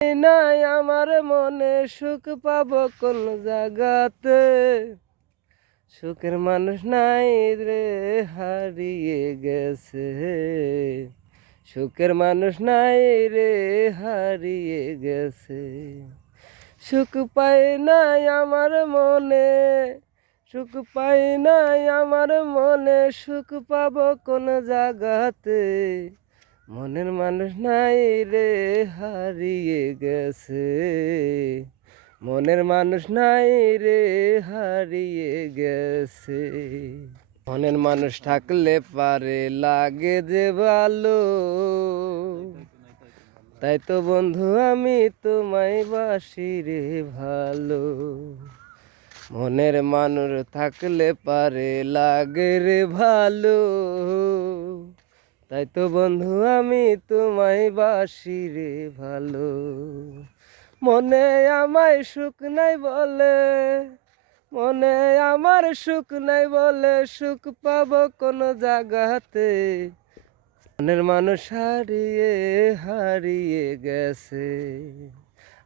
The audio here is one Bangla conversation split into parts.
নাই আমার মনে সুখ পাবো কোন জায়গাতে, সুখের মানুষ নাই রে হারিয়ে গেছে, সুখের মানুষ নাই রে হারিয়ে গেছে। সুখ পাই নাই আমার মনে, সুখ পাই নাই আমার মনে, সুখ পাবো কোন জায়গাতে, মনের মানুষ নাই রে হারিয়ে গেছে, মনের মানুষ নাই রে হারিয়ে গেছে। মনের মানুষ থাকলে পারে লাগে যে ভালো, তাই তো বন্ধু আমি তোমায় বাসি রে ভালো। মনের মানুষ থাকলে পারে লাগে রে ভালো, তাই তো বন্ধু আমি তোমায় বাসি রে ভালো। মনে আমায় সুখ নাই বলে, মনে আমার সুখ নাই বলে, সুখ পাবো কোন জায়গাতে, মনের মানুষ হারিয়ে হারিয়ে গেছে।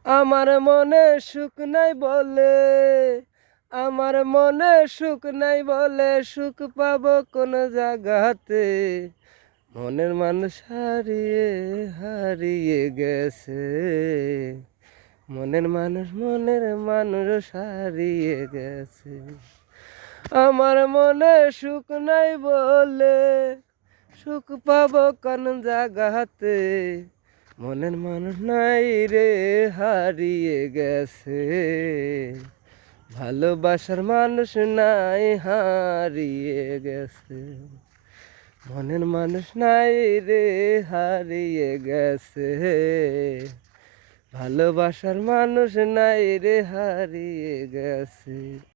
আমার মনে সুখ নাই বলে, আমার মনে সুখ নাই বলে, সুখ পাবো কোন জায়গাতে, মনের মানুষ হারিয়ে হারিয়ে গেছে, মনের মানুষ হারিয়ে গেছে। আমার মনে সুখ নাই বলে, সুখ পাবো কোন জায়গাতে, মনের মানুষ নাই রে হারিয়ে গেছে, ভালোবাসার মানুষ নাই হারিয়ে গেছে, মনের মানুষ নাই রে হারিয়ে গেছে, ভালোবাসার মানুষ নাই রে হারিয়ে গেছে।